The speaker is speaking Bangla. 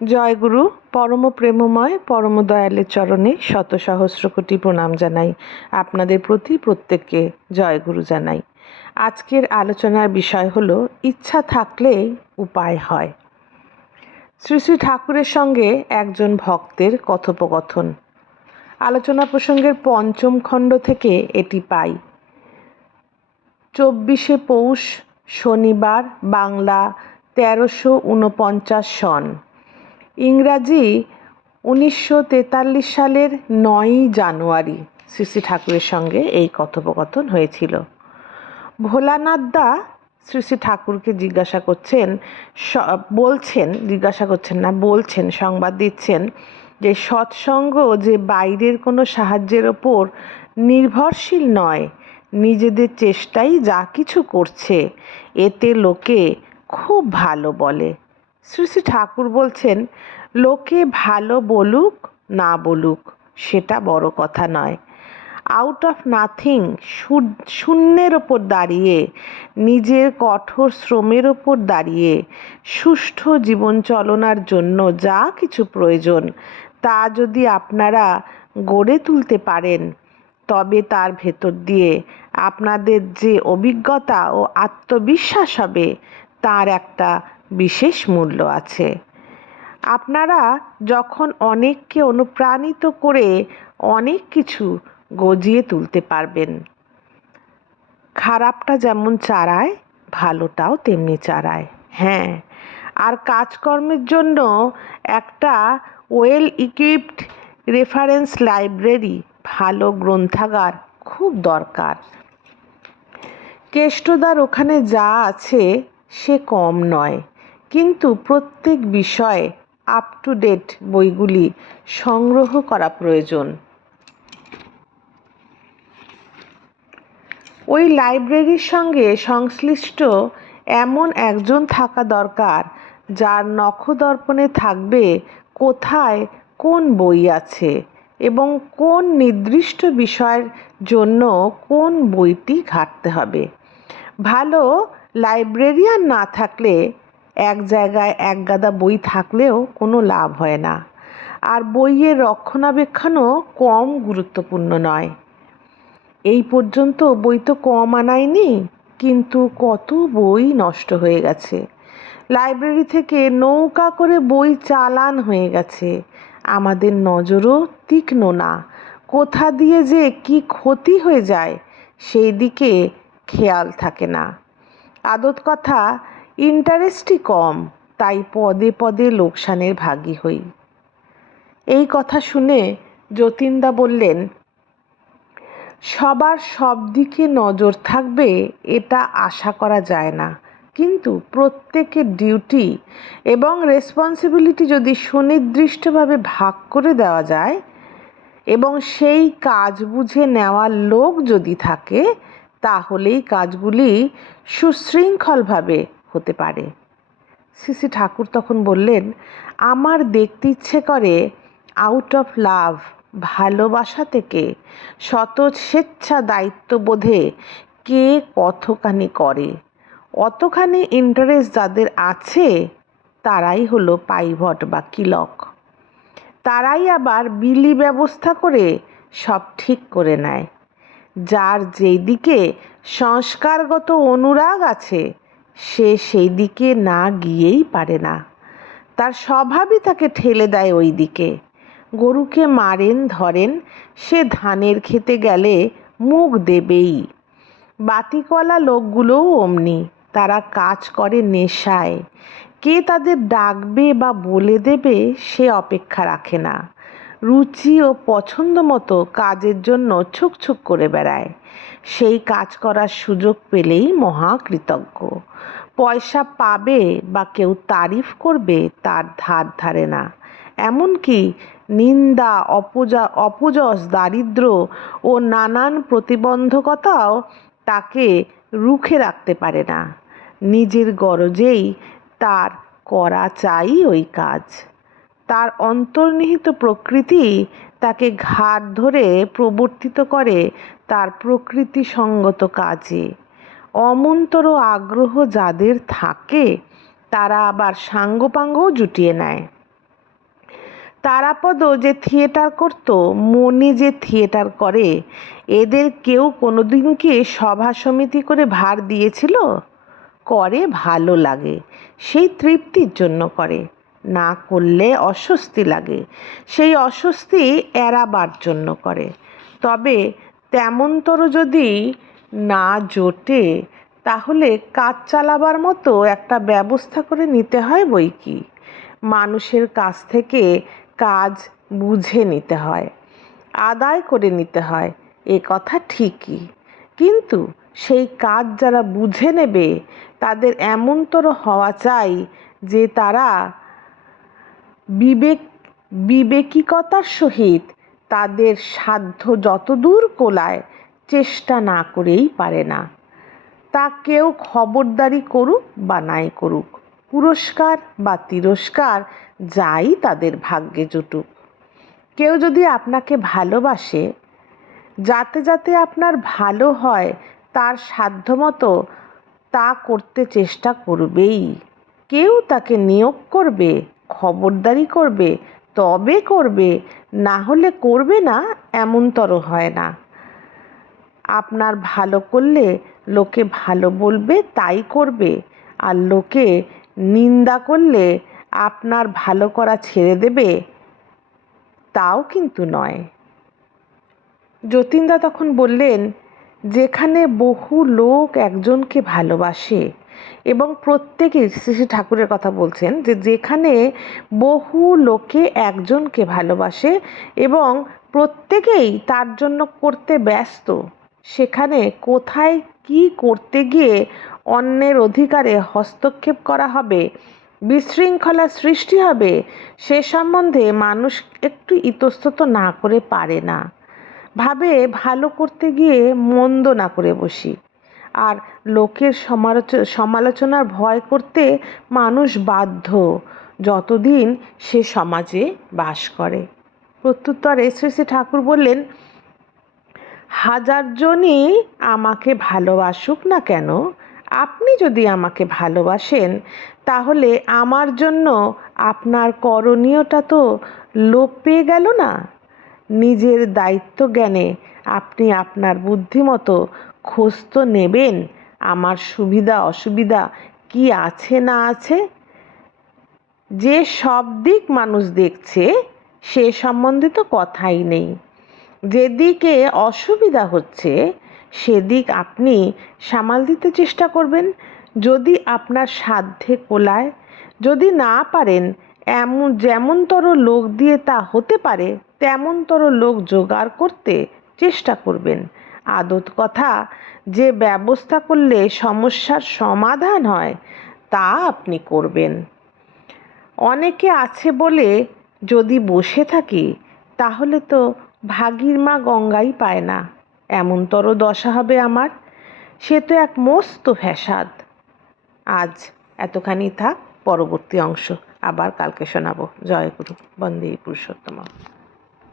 জয়গুরু পরম প্রেমময় পরম দয়ালের চরণে শত সহস্র কোটি প্রণাম জানাই। আপনাদের প্রতি প্রত্যেককে জয়গুরু জানাই। আজকের আলোচনার বিষয় হলো ইচ্ছা থাকলে উপায় হয়। শ্রী শ্রী ঠাকুরের সঙ্গে একজন ভক্তের কথোপকথন। আলোচনা প্রসঙ্গের পঞ্চম খণ্ড থেকে এটি পাই। 24শে পৌষ শনিবার, বাংলা 1349 সন, ইংরাজি 1943 সালের 9ই জানুয়ারি শ্রী শ্রী ঠাকুরের সঙ্গে এই কথোপকথন হয়েছিল। ভোলানাথদা শ্রী শ্রী ঠাকুরকে বলছেন, সংবাদ দিচ্ছেন যে সৎসঙ্গ যে বাইরের কোনো সাহায্যের ওপর নির্ভরশীল নয়, নিজেদের চেষ্টাই যা কিছু করছে, এতে লোকে খুব ভালো বলে। শ্রী শ্রী ঠাকুর বলছেন, লোকে ভালো বলুক না বলুক সেটা বড় কথা নয়। আউট অফ নাথিং, শূন্যের ওপর দাঁড়িয়ে, নিজের কঠোর শ্রমের ওপর দাঁড়িয়ে সুষ্ঠু জীবন চলনার জন্য যা কিছু প্রয়োজন তা যদি আপনারা গড়ে তুলতে পারেন, তবে তার ভেতর দিয়ে আপনাদের যে অভিজ্ঞতা ও আত্মবিশ্বাস হবে তার একটা বিশেষ মূল্য আছে। আপনারা যখন অনেককে অনুপ্রাণিত করে অনেক কিছু গজিয়ে তুলতে পারবেন। খারাপটা যেমন চারায়, ভালোটাও তেমনি চারায়। হ্যাঁ, আর কাজকর্মের জন্য একটা ওয়েল ইকুইপড রেফারেন্স লাইব্রেরি, ভালো গ্রন্থাগার খুব দরকার। কেষ্টদার ওখানে যা আছে সে কম নয়, কিন্তু প্রত্যেক বিষয়ে আপ টু ডেট বইগুলি সংগ্রহ করা প্রয়োজন। ওই লাইব্রেরির সঙ্গে সংশ্লিষ্ট এমন একজন থাকা দরকার যার নখদর্পণে থাকবে কোথায় কোন বই আছে এবং কোন নির্দিষ্ট বিষয়ের জন্য কোন বইটি ঘাঁটতে হবে। ভালো লাইব্রেরিয়ান না থাকলে এক জায়গায় এক গাদা বই থাকলেও কোনো লাভ হয় না, আর বইয়ের রক্ষণাবেক্ষণও কম গুরুত্বপূর্ণ নয়। এই পর্যন্ত বই তো কম আনায়নি, কিন্তু কত বই নষ্ট হয়ে গেছে। লাইব্রেরি থেকে নৌকা করে বই চালান হয়ে গেছে। আমাদের নজরও তীক্ষ্ণ না, কোথা দিয়ে যে কি ক্ষতি হয়ে যায় সেই দিকে খেয়াল থাকে না। আদত কথা, ইন্টারেস্টই কম, তাই পদে পদে লোকসানের ভাগী হই। এই কথা শুনে যতীনদা বললেন, সবার সব দিকে নজর থাকবে এটা আশা করা যায় না, কিন্তু প্রত্যেকের ডিউটি এবং রেসপন্সিবিলিটি যদি সুনির্দিষ্টভাবে ভাগ করে দেওয়া যায় এবং সেই কাজ বুঝে নেওয়ার লোক যদি থাকে, তাহলেই কাজগুলি সুশৃঙ্খলভাবে হতে পারে। শ্রী শ্রী ঠাকুর তখন বললেন, আমার দেখতে ইচ্ছে করে আউট অফ লাভ, ভালোবাসা থেকে, শত স্বেচ্ছা দায়িত্ববোধে কে কতখানি করে। অতখানি ইন্টারেস্ট যাদের আছে তারাই হলো পাইভট বা কিলক। তারাই আবার বিলি ব্যবস্থা করে সব ঠিক করে নেয়। যার যেই দিকে সংস্কারগত অনুরাগ আছে সে সেই দিকে না গিয়েই পারে না, তার স্বভাবই তাকে ঠেলে দেয় ওই দিকে। গরুকে মারেন ধরেন, সে ধানের খেতে গেলে মুখ দেবেই। বাতিকওয়ালা লোকগুলোও অমনি, তারা কাজ করে নেশায়। কে তাদের ডাকবে বা বলে দেবে সে অপেক্ষা রাখে না, রুচি ও পছন্দ মতো কাজের জন্য ছুকছুক করে বেড়ায়। সেই কাজ করার সুযোগ পেলেই মহা কৃতজ্ঞ। পয়সা পাবে বা কেউ তারিফ করবে তার ধার ধারে না। এমনকি নিন্দা, অপযশ, দারিদ্র ও নানান প্রতিবন্ধকতাও তাকে রুখে রাখতে পারে না। নিজের গরজেই তার করা চাই ওই কাজ। তার অন্তর্নিহিত প্রকৃতি তাকে ঘাট ধরে প্রবর্তিত করে তার প্রকৃতিসঙ্গত কাজে। অমন্তর আগ্রহ যাদের থাকে তারা আবার সাঙ্গপাঙ্গও জুটিয়ে নেয়। তারাপদ যে থিয়েটার করত, মনি যে থিয়েটার করে, এদের কেউ কোনোদিন কি সভা সমিতি করে ভার দিয়েছিল? করে ভালো লাগে, সেই তৃপ্তির জন্য করে। না করলে অস্বস্তি লাগে, সেই অস্বস্তি এড়াবার জন্য করে। তবে তেমনতর যদি না জোটে, তাহলে কাজ চালাবার মতো একটা ব্যবস্থা করে নিতে হয় বই কি। মানুষের কাছ থেকে কাজ বুঝে নিতে হয়, আদায় করে নিতে হয়, এ কথা ঠিকই। কিন্তু সেই কাজ যারা বুঝে নেবে, তাদের এমনতর হওয়া চাই যে তারা বিবেকিকতার সহিত তাদের সাধ্য যতদূর কোলায় চেষ্টা না করেই পারে না। তা কেউ খবরদারি করুক বা নাই করুক, পুরস্কার বা তিরস্কার যাই তাদের ভাগ্যে জুটুক। কেউ যদি আপনাকে ভালোবাসে, যাতে যাতে আপনার ভালো হয় তার সাধ্যমতো তা করতে চেষ্টা করবেই। কেউ তাকে নিয়োগ করবে, খবরদারি করবে, তবে করবে, না হলে করবে না, এমনতর হয় না। আপনার ভালো করলে লোকে ভালো বলবে, তাই করবে। আর লোকে নিন্দা করলে আপনার ভালো করা ছেড়ে দেবে, তাও কিন্তু নয়। যতীনদা তখন বললেন, যেখানে বহু লোক একজনকে ভালোবাসে এবং প্রত্যেকে, শ্রী শ্রী ঠাকুরের কথা বলছেন, যে যেখানে বহু লোকে একজনকে ভালোবাসে এবং প্রত্যেকেই তার জন্য করতে ব্যস্ত, সেখানে কোথায় কি করতে গিয়ে অন্যের অধিকারে হস্তক্ষেপ করা হবে, বিশৃঙ্খলা সৃষ্টি হবে, সে সম্বন্ধে মানুষ একটু ইতস্তত না করে পারে না। ভাবে ভালো করতে গিয়ে মন্দ না করে বসি। আর লোকের সমালোচনার ভয় করতে মানুষ বাধ্য, যতদিন সে সমাজে বাস করে। প্রত্যুত্তরে শ্রী শ্রী ঠাকুর বললেন, হাজার জনই আমাকে ভালোবাসুক না কেন, আপনি যদি আমাকে ভালোবাসেন, তাহলে আমার জন্য আপনার করণীয়টা তো লোপ পেয়ে গেল না। নিজের দায়িত্ব জ্ঞানে আপনি আপনার বুদ্ধিমতো খোঁজ তো নেবেন, আমার সুবিধা অসুবিধা কি আছে না আছে। যে সব দিক মানুষ দেখছে, সে সম্বন্ধে তো কথাই নেই। যেদিকে অসুবিধা হচ্ছে, সেদিক আপনি সামাল দিতে চেষ্টা করবেন, যদি আপনার সাধ্যে কোলায়। যদি না পারেন, যেমনতর লোক দিয়ে তা হতে পারে, তেমনতর লোক জোগাড় করতে চেষ্টা করবেন। আদত কথা, যে ব্যবস্থা করলে সমস্যার সমাধান হয়, তা আপনি করবেন। অনেকে আছে বলে যদি বসে থাকি, তাহলে তো ভাগীর মা গঙ্গাই পায় না, এমনতর দশা হবে আমার। সে তো এক মস্ত ফ্যাসাদ। আজ এতখানি থাক, পরবর্তী অংশ আবার কালকে শোনাবো। জয় গুরু, বন্দে পুরুষোত্তম।